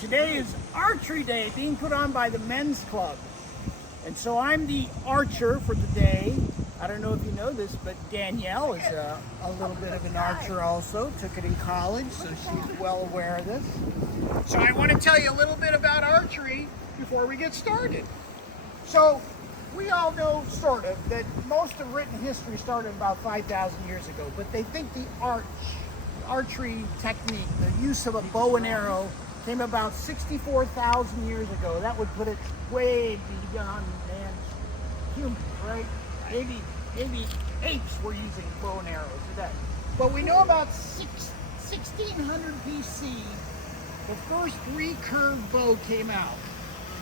Today is Archery Day, being put on by the men's club. And so I'm the archer for the day. I don't know if you know this, but Danielle is a little bit of an archer also. Took it in college, so she's well aware of this. So I want to tell you a little bit about archery before we get started. So we all know, sort of, that most of written history started about 5,000 years ago, but they think the archery technique, the use of a bow and arrow, came about 64,000 years ago. That would put it way beyond man's humans, right? Maybe apes were using bow and arrows today. But we know about 1600 BC, the first recurve bow came out.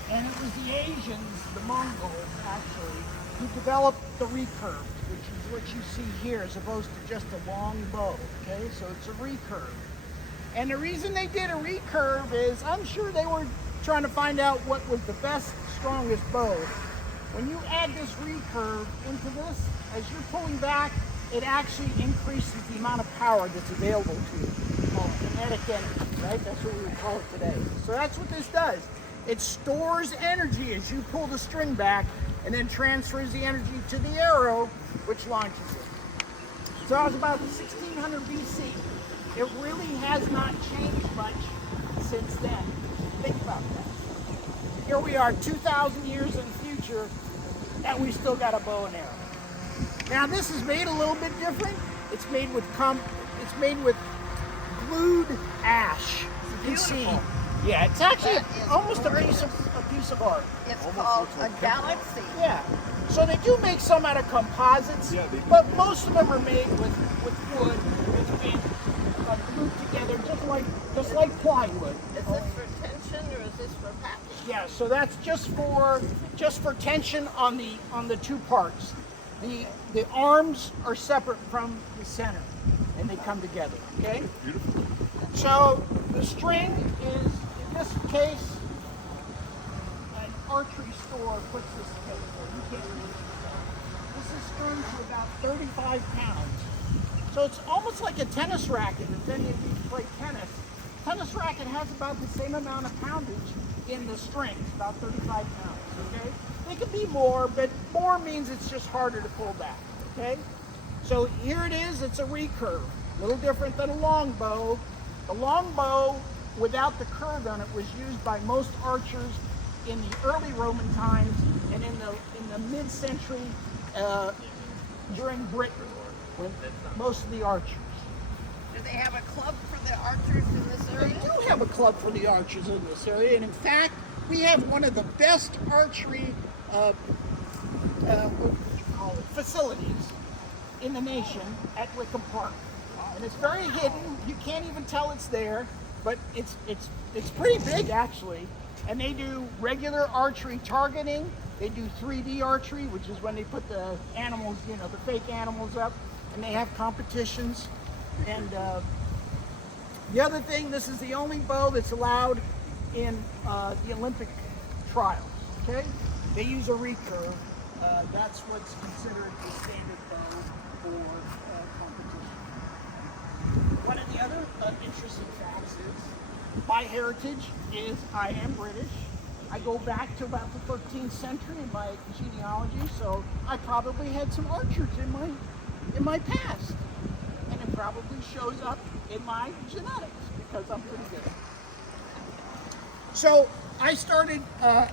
And it was the Asians, the Mongols actually, who developed the recurve, which is what you see here, as opposed to just a long bow, okay? So it's a recurve. And the reason they did a recurve is, I'm sure they were trying to find out what was the best, strongest bow. When you add this recurve into this, as you're pulling back, it actually increases the amount of power that's available to you. Called kinetic energy, right? That's what we would call it today. So that's what this does. It stores energy as you pull the string back and then transfers the energy to the arrow, which launches it. So that was about 1600 BC. It really has not changed much since then. Think about that. Here we are 2,000 years in the future, and we still got a bow and arrow. Now this is made a little bit different. It's made with glued ash. You can see. Yeah, it's actually almost a piece of art. It's called a galaxy. Yeah. So they do make some out of composites, but most of them are made with wood. It's been glued together just like plywood. Is this for tension or is this for packing? Yeah. So that's just for tension on the two parts. The arms are separate from the center, and they come together. Okay. Beautiful. So the string is, in this case, an archery store puts this together. You can't use it. This is strung to about 35 pounds. So it's almost like a tennis racket. If any of you play tennis, tennis racket has about the same amount of poundage in the strings, about 35 pounds. Okay, they could be more, but more means it's just harder to pull back. Okay, so here it is. It's a recurve, a little different than a long bow. The long bow, without the curve on it, was used by most archers in the early Roman times and in the mid-century during Britain, when most of the archers. Do they have a club for the archers in this area? They do have a club for the archers in this area, and in fact, we have one of the best archery facilities in the nation at Wickham Park. And it's very hidden. You can't even tell it's there, but it's pretty big actually. And they do regular archery targeting. They do 3D archery, which is when they put the animals, the fake animals up, and they have competitions. And the other thing, this is the only bow that's allowed in the Olympic trials. Okay, they use a recurve. That's what's considered the standard bow for competition. One of the other interesting facts is my heritage is I am British. I go back to about the 13th century in my genealogy, so I probably had some archers in my past, and it probably shows up in my genetics because I'm pretty good. So I started I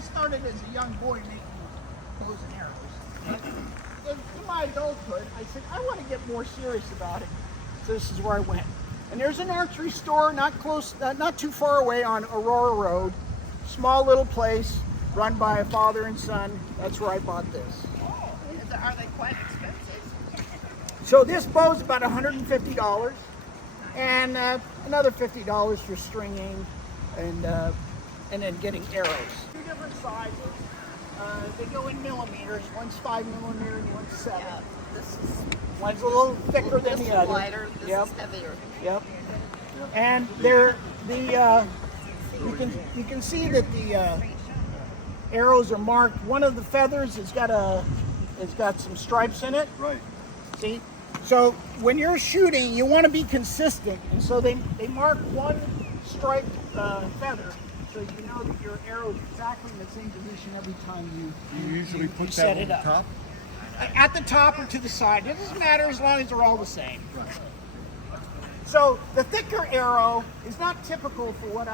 started as a young boy making bows and arrows. And in my adulthood, I said, I want to get more serious about it. So this is where I went. And there's an archery store not too far away on Aurora Road. Small little place run by a father and son. That's where I bought this. Oh, are they quite expensive? So this bow is about $150, and another $50 for stringing and then getting arrows. Two different sizes. They go in millimeters. One's 5 millimeter and one's 7. Yeah, One's a little thicker than the other. Lighter, this is heavier. Yep. And you can see that the arrows are marked. One of the feathers has got some stripes in it. Right. See? So when you're shooting, you want to be consistent, and so they mark one striped feather, so you know that your arrow is exactly in the same position every time You usually put that set on it the up. top? At the top or to the side. It doesn't matter as long as they're all the same. So the thicker arrow is not typical for what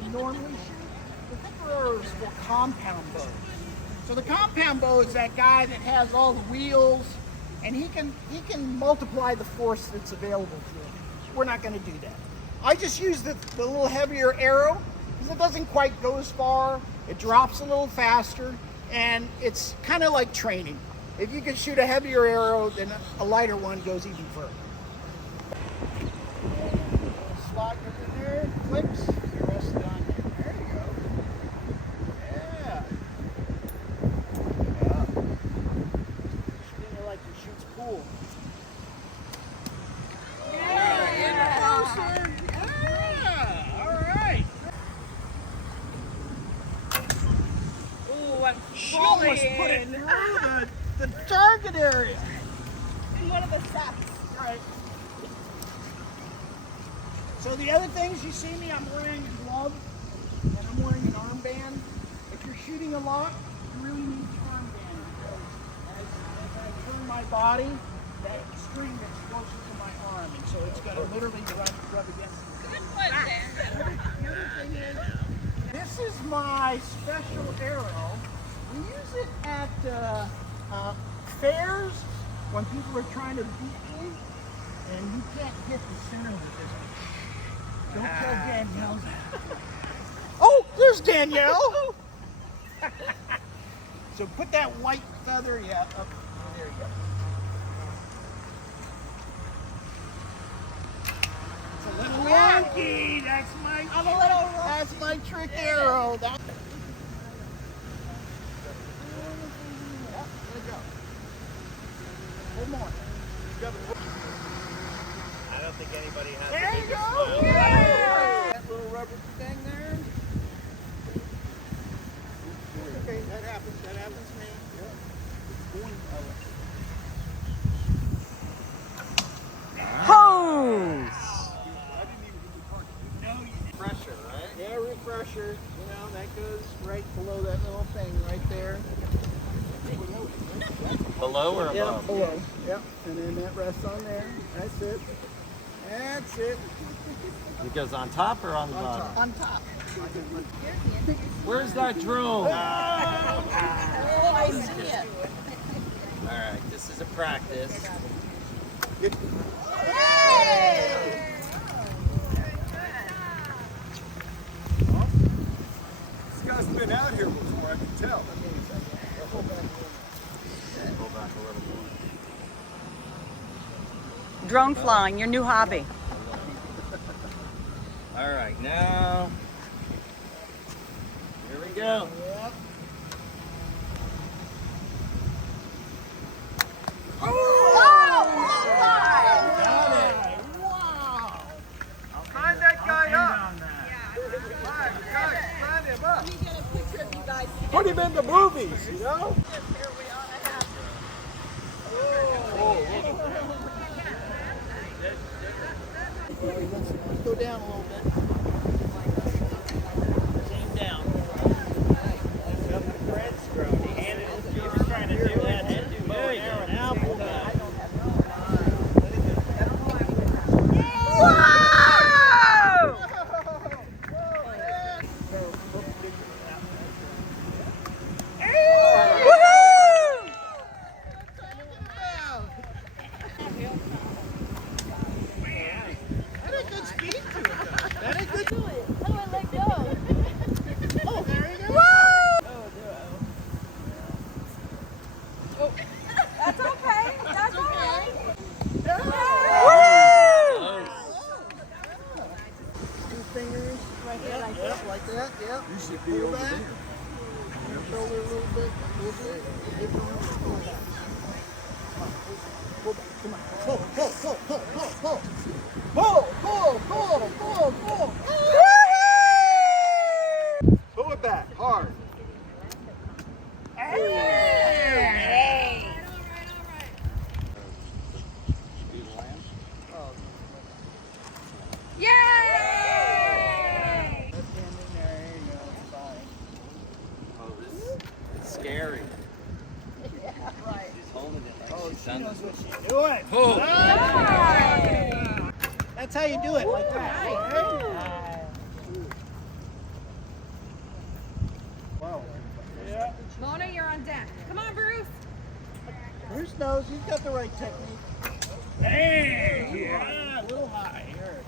we normally shoot. The thicker arrow is for compound bows. So the compound bow is that guy that has all the wheels, and he can multiply the force that's available to him. We're not going to do that. I just use the little heavier arrow because it doesn't quite go as far. It drops a little faster, and it's kind of like training. If you can shoot a heavier arrow, then a lighter one goes even further. Slide it in there, clicks, you rest it on there. There you go. Yeah. Yeah. Shooting it like you shoot's pool. Yeah, closer. Yeah, all right. Ooh, I'm She almost put it through the target area. in one of the sets. Right. So the other things you see me, I'm wearing a glove and I'm wearing an armband. If you're shooting a lot, you really need the armband. As I turn my body, that string gets closer to my arm, and so it's going to literally rub against the Good one, Dan. The other thing is, this is my special arrow. We use it at fairs when people are trying to beat me, and you can't hit the center with this one. Don't tell Danielle that. Oh, there's Danielle! So put that white feather, yeah, up. There you go. It's a little wonky. That's my trick arrow. Yep, there you go. One more. I don't think anybody has There the you biggest go. smile. Yeah. That little rubber thing there. Okay, that happens. That happens to me. Yep. It's going Pressure, right? Yeah, refresher. You know, that goes right below that little thing right there. Below or Yeah, above? below. Yep. And then that rests on there. That's it. That's it. It goes on top or on the bottom? On top. Where's that drone? Oh, I see it. All right, this is a practice. This guy's been out here before, I can tell. Pull back a little more. Drone flying, your new hobby. All right, now here we go. Yep. Wow. Sign that guy up. Put him in the movies, you know? Let's go down a little bit. Aim down. Fred's drone. He handed it to you. He was trying to do that and do bow and arrow. Now pull back. That had good speed to it, though. That had good. How do I let go? Oh, there you go. That's okay. That's okay. Two fingers right there, like that, like that. Yep. You should be Pull over back. there. Your shoulder a little bit. Pull back. Pull back. Come on. Pull, pull, pull, pull, pull, pull. Pull, pull, pull, pull, pull. Pull it back, hard. Hey! Yay! what? Oh. That's how you do it, like that. Okay? Wow. Yeah. Mona, you're on deck. Come on, Bruce. Bruce knows he's got the right technique. Hey! Yeah, a little high here.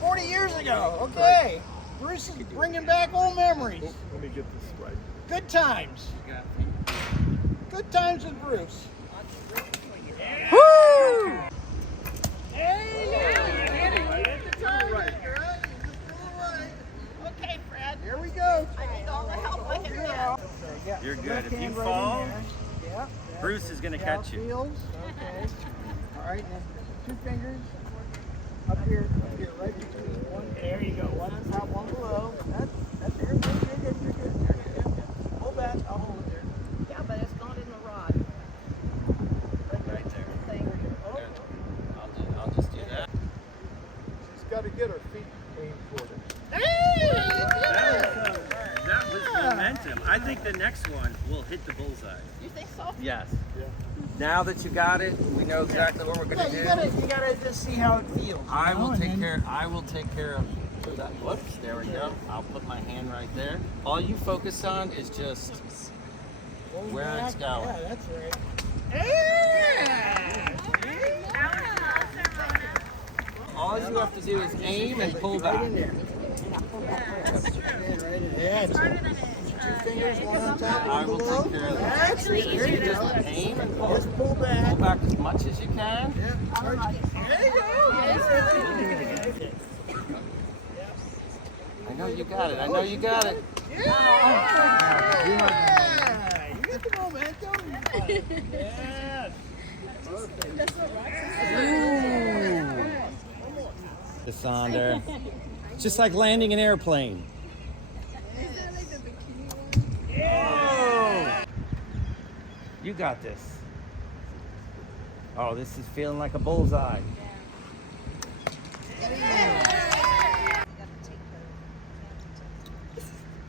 40 years ago. Okay. Bruce is bringing back old memories. Let me get this right. Good times. Good times with Bruce. Woo! Okay, Fred. Here we go. I need all the help I can get. You're good. Left If you hand right fall, in there. Yeah. Bruce is gonna catch you. Feels. Okay. All right. Now 2 fingers up here, right between one. There you go. One on top, one below. That's you're good. You're good. Hold that. I'll hold it there. Yeah, but it's not in the rod. Right there. Thing. I'll just do that. She's got to get her feet aimed toward it. That was momentum. I think the next one will hit the bullseye. You think so? Yes. Now that you got it, we know exactly what we're Yeah, gonna do. you gotta just see how it feels. I you know, will and take then- care. I will take care of that. Whoops! There we go. I'll put my hand right there. All you focus on is just Hold where back. it's going. Yeah, that's right. all you have to do is aim and pull back. Right in there. Yeah, it's 2 fingers, one on top, I one will below. take care of that. That's it. There you Just go. aim and pull. Just pull back. Pull back as much as you can. Yeah. There you go. I know you got it. I know you got it. Yeah. You get the momentum. Yes. It's on there. It's just like landing an airplane. Oh. You got this. Oh, this is feeling like a bullseye.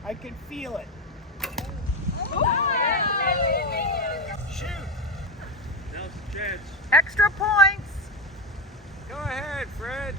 I can feel it. Shoot. No stretch. Extra points. Go ahead, Fred.